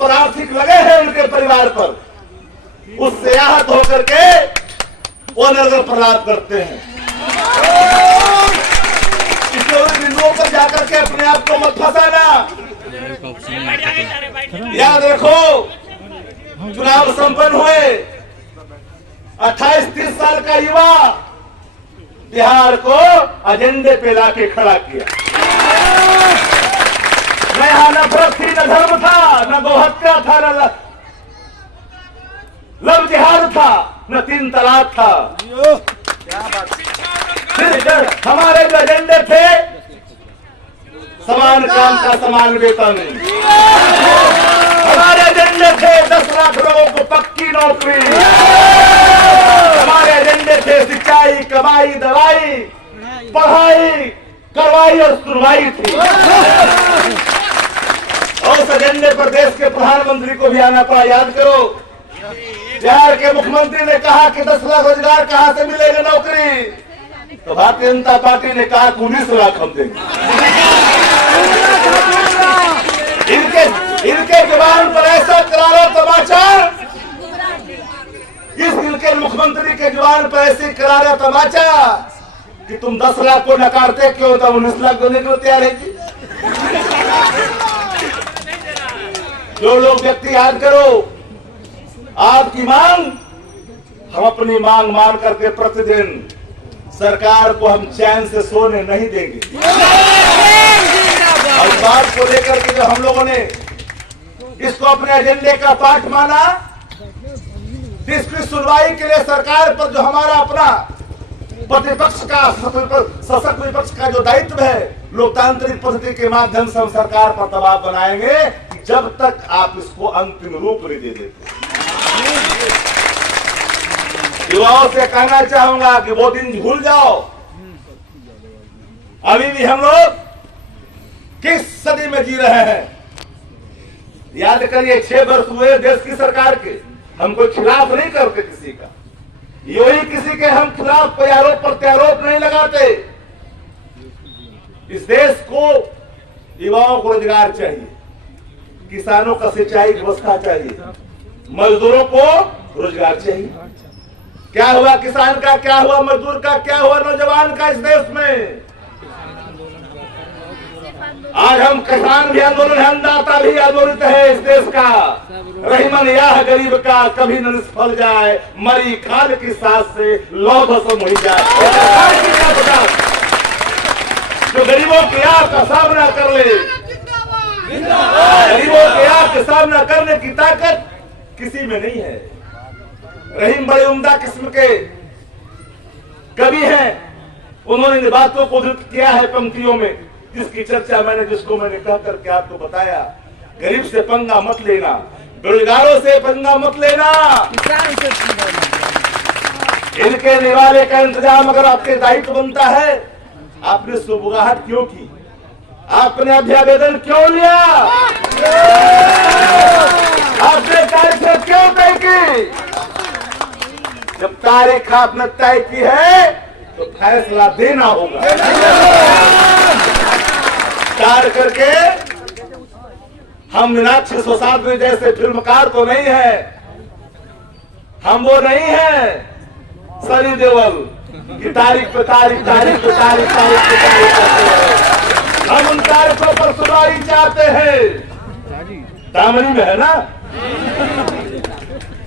पर आर्थिक लगे हैं उनके परिवार पर, उससे आहत होकर के वो नरक प्रलाप करते हैं। इसलिए बिंदुओं पर जाकर के अपने आप को मत फंसाना। याद रखो, चुनाव संपन्न हुए, 28-30 साल का युवा बिहार को एजेंडे पे लाके खड़ा किया। न यहां नफरत थी, न धर्म था, न गोहत्या था, न लव जिहाद था, न 3 तलाक था। हमारे जो एजेंडे थे, समान काम का समान वेतन, हमारे एजेंडे थे 10 लाख लोगों को पक्की नौकरी, हमारे एजेंडे थे सिंचाई, कमाई, दवाई, पढ़ाई, करवाई और सुनवाई थी। और उस एजेंडे पर देश के प्रधानमंत्री को भी आना पड़ा। याद करो, बिहार के मुख्यमंत्री ने कहा कि 10 लाख रोजगार कहां से मिलेगा नौकरी, तो भारतीय जनता पार्टी ने कहा कि 19 लाख हम देंगे। इनके जवान पर ऐसा करारा तमाचा, इनके मुख्यमंत्री के जवान पर ऐसी करारा तमाचा कि तुम 10 लाख को नकारते क्यों, तब 19 लाख देने के लिए तैयार है जी। जो लोग व्यक्ति, याद करो, आपकी मांग हम अपनी मांग मान करके प्रतिदिन सरकार को हम चैन से सोने नहीं देंगे। और बात को लेकर के जो हम लोगों ने इसको अपने एजेंडे का पार्ट माना, इसकी सुनवाई के लिए सरकार पर जो हमारा अपना प्रतिपक्ष का, सशक्त विपक्ष का जो दायित्व है, लोकतांत्रिक पद्धति के माध्यम से हम सरकार पर दबाव बनाएंगे जब तक आप इसको अंतिम रूप नहीं दे देते। युवाओं से कहना चाहूंगा कि वो दिन भूल जाओ। अभी भी हम लोग किस सदी में जी रहे हैं, याद करिए। 6 वर्ष हुए देश की सरकार के, हम कोई खिलाफ नहीं करते किसी का, यही किसी के हम खिलाफ कोई आरोप प्रत्यारोप नहीं लगाते। इस देश को युवाओं को रोजगार चाहिए, किसानों का सिंचाई व्यवस्था चाहिए, मजदूरों को रोजगार चाहिए। क्या हुआ किसान का, क्या हुआ मजदूर का, क्या हुआ नौजवान का इस देश में? आज हम किसान भी आंदोलन है, अन्नदाता भी आंदोलित है इस देश का। रहीमन यह गरीब का कभी न निष्फल जाए, मरी खाल की सांस से लौ भस्म हो जाए। जो गरीबों की आग का सामना कर ले, गरीबों की आग का सामना करने की ताकत किसी में नहीं है। रहीम बड़े उम्दा किस्म के कवि हैं, उन्होंने इन बातों को उद्धृत किया है पंक्तियों में, जिसकी चर्चा जिसको मैंने कह करके आपको बताया। गरीब से पंगा मत लेना, बेरोजगारों से पंगा मत लेना, इनके निवाले का इंतजाम अगर आपके दायित्व बनता है। आपने सुबुगाहट क्यों की, आपने अभ्यावेदन क्यों लिया, आपने तारीख क्यों तय की? जब तारीख आपने तय की है तो फैसला देना होगा। कार करके हम मीनाक्षी सोसादरी जैसे फिल्मकार तो नहीं है, हम वो नहीं है सनी देओल की तारीख पे तारीख, तारीख पे तारीख, तारीख पे तारीख। हम उन तारीखों पर सुनवाई चाहते हैं। दामनी में है ना,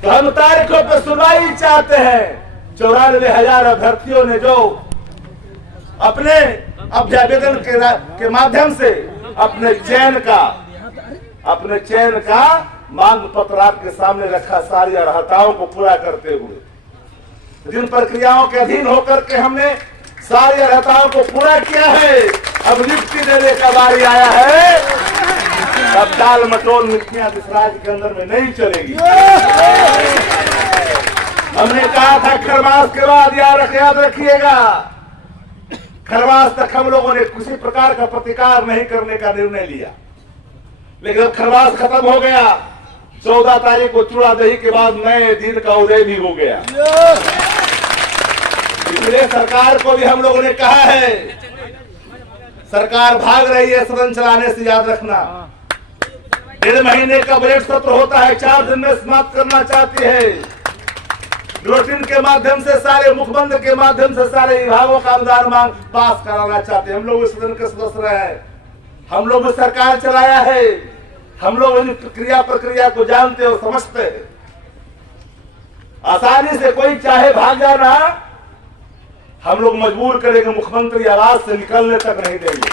तो हम तारीखों पर सुनवाई चाहते हैं। 94,000 अभ्यर्थियों ने जो अपने अभ्यावेदन के माध्यम से अपने चयन का मांग पत्र आपके सामने रखा, सारी अर्हताओं को पूरा करते हुए जिन प्रक्रियाओं के अधीन होकर के हमने सारी अर्हताओं को पूरा किया है, अब नियुक्ति देने का बारी आया है। अब दाल मटोल नीतियां इस राज्य के अंदर में नहीं चलेगी। हमने कहा था खरमास के बाद याद रखिएगा, खरमास तक हम लोगों ने किसी प्रकार का प्रतिकार नहीं करने का निर्णय लिया, लेकिन अब खरमास खत्म हो गया। 14 तारीख को चूड़ादही के बाद नए दिन का उदय भी हो गया। इसलिए सरकार को भी हम लोगों ने कहा है, सरकार भाग रही है सदन चलाने से, याद रखना 1.5 महीने का बजट सत्र होता है, 4 दिन में समाप्त करना चाहती है। रूटीन के माध्यम से सारे मुखबंद के माध्यम से सारे विभागों का अनुदान मांग पास कराना चाहते हैं। हम लोग इस सदन के सदस्य रहे हैं, हम लोग सरकार चलाया है, हम लोग प्रक्रिया को जानते और समझते हैं। आसानी से कोई चाहे भाग जाना, हम लोग मजबूर करेंगे, मुख्यमंत्री आवाज से निकलने तक नहीं देंगे।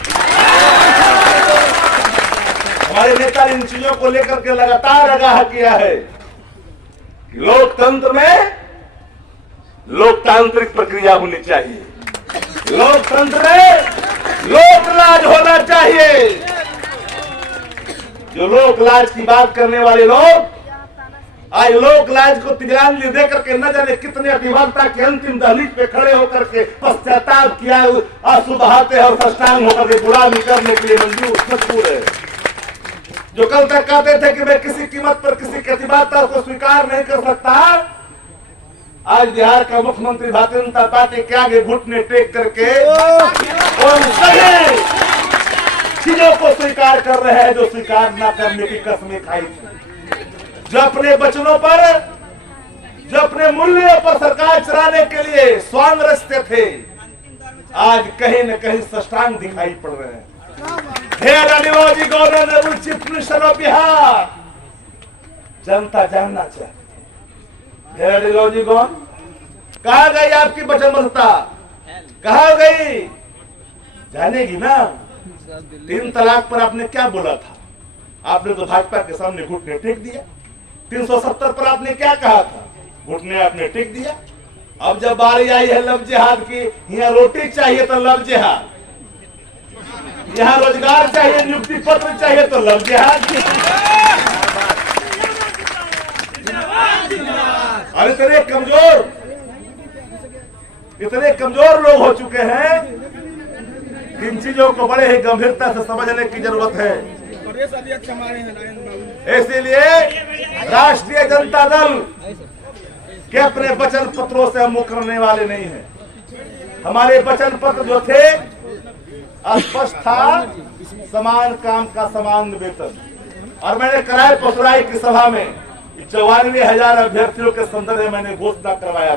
हमारे नेता इन चीजों को लेकर के लगातार आगाह किया है कि लोकतंत्र में लोकतांत्रिक प्रक्रिया होनी चाहिए, लोकतंत्र में लोकराज होना चाहिए। जो लोकलाज की बात करने वाले लोग आज लोकलाज को तिजलांजलि देकर के न जाने कितने अभिवक्ता के अंतिम दहलीज पे खड़े होकर के पश्चाताप किया, आंसू बहाते और साष्टांग होकर के गुलामी करने के लिए मजबूर है। जो कल तक कहते थे कि मैं किसी कीमत पर किसी प्रतिबद्धता को स्वीकार नहीं कर सकता, आज बिहार का मुख्यमंत्री भारतीय जनता पार्टी के आगे घुटने टेक करके और सभी चीजों को स्वीकार कर रहे हैं जो स्वीकार न करने की कसमें खाई थी। जो अपने वचनों पर, जो अपने मूल्यों पर सरकार चलाने के लिए स्वांग रचते थे, आज कहीं न कहीं साष्टांग दिखाई पड़ रहे हैं। Governor chief minister of Bihar, जनता जानना चाहती है कौन, कहा गई आपकी वचनबद्धता, कहा गई, जानेगी ना। 3 तलाक पर आपने क्या बोला था? आपने तो भाजपा के सामने घुटने टेक दिया। 370 पर आपने क्या कहा था? घुटने आपने टेक दिया। अब जब बारी आई है लव जिहाद की, यहाँ रोटी चाहिए तो लव जिहाद, यहाँ रोजगार चाहिए, नियुक्ति पत्र चाहिए तो लव जिहाद। और इतने कमजोर लोग हो चुके हैं, इन चीजों को बड़े ही गंभीरता से समझने की जरूरत है। इसीलिए राष्ट्रीय जनता दल के अपने वचन पत्रों से हम मुकरने वाले नहीं हैं। हमारे वचन पत्र जो थे स्पष्ट था, समान काम का समान वेतन। और मैंने कराए पसुराई की सभा में 94,000 अभ्यर्थियों के संदर्भ में मैंने घोषणा करवाया।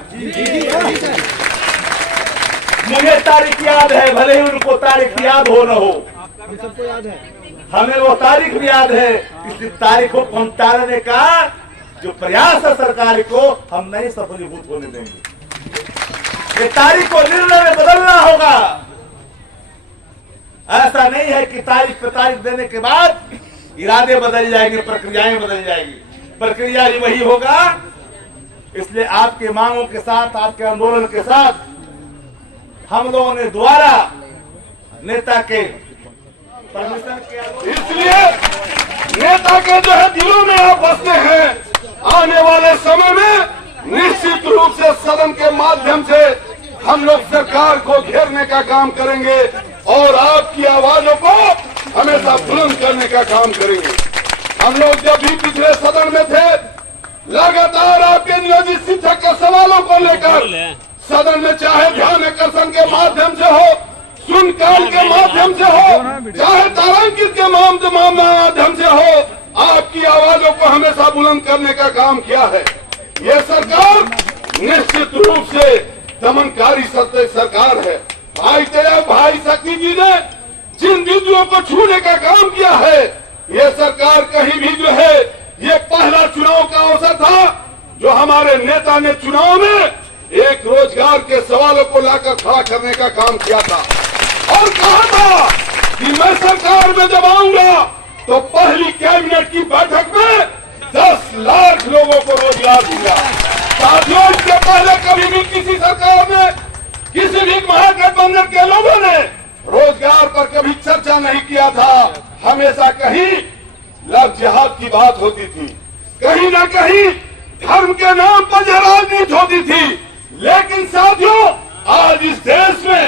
मुझे तारीख याद है, भले ही उनको तारीख याद हो न हो, सबको याद है, हमें वो तारीख भी याद है। इस तारीखों को हम टालने का जो प्रयास है सरकार को, हम नहीं सफलीभूत होने देंगे। ये तारीख को निर्णय में बदलना होगा। ऐसा नहीं है कि तारीख पे तारीख देने के बाद इरादे बदल जाएंगे, प्रक्रियाएं बदल जाएगी। प्रक्रिया ही वही होगा। इसलिए आपके मांगों के साथ, आपके आंदोलन के साथ हम लोगों ने दोबारा नेता के परमिशन किया। इसलिए नेता के जो है दिलों में आप बसते हैं। आने वाले समय में निश्चित रूप से सदन के माध्यम से हम लोग सरकार को घेरने का काम करेंगे और आपकी आवाजों को हमेशा बुलंद करने का काम करेंगे। हम लोग जब भी पिछले सदन में थे, लगातार आपके नियोजित शिक्षक के सवालों को लेकर सदन में चाहे ध्यान आकर्षण के माध्यम से हो, सुनकाल के माध्यम से हो, चाहे तारांकित के माध्यम से हो, आपकी आवाजों को हमेशा बुलंद करने का काम किया है। ये सरकार निश्चित रूप से दमनकारी सरकार है। भाई तेरे भाई शक्ति जी ने जिन बिंदुओं को छूने का काम किया है, ये सरकार कहीं भी जो है, ये पहला चुनाव का अवसर था जो हमारे नेता ने चुनाव में एक रोजगार के सवालों को लाकर खड़ा करने का काम किया था और कहा था कि मैं सरकार में जब आऊंगा तो पहली कैबिनेट की बैठक में 10 लाख लोगों को रोजगार दूंगा। साथियों, इसके पहले कभी भी किसी सरकार ने, किसी भी महागठबंधन के लोगों ने रोजगार पर कभी चर्चा नहीं किया था। हमेशा कहीं लव जिहाद की बात होती थी, कहीं ना कहीं धर्म के नाम पर यह राजनीति होती थी। लेकिन साथियों, आज इस देश में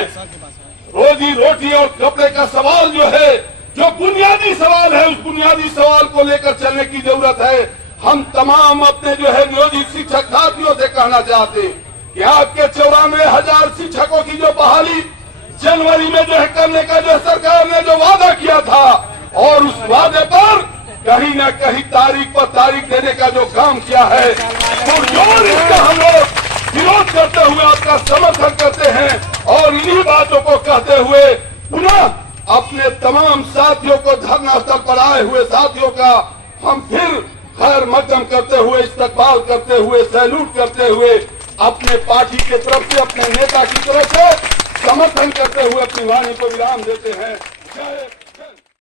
रोजी रोटी और कपड़े का सवाल जो है, जो बुनियादी सवाल है, उस बुनियादी सवाल को लेकर चलने की जरूरत है। हम तमाम अपने जो है नियोजित शिक्षक साथियों से कहना चाहते हैं कि आपके 94,000 शिक्षकों की जो बहाली जनवरी में जो है करने का जो सरकार ने जो वादा किया था, और उस वादे पर कहीं न कहीं तारीख पर तारीख देने का जो काम किया है, पुरजोर इसका हम लोग विरोध करते हुए आपका समर्थन करते हैं और इन्हीं बातों को कहते हुए पुनः अपने तमाम साथियों को धरना स्थल पर आए हुए साथियों का हम फिर खैर मकदम करते हुए, इस्तकबाल करते हुए, सैल्यूट करते हुए अपने पार्टी की तरफ से, अपने नेता की तरफ से समर्थन करते हुए अपनी वाणी को विराम देते हैं। जय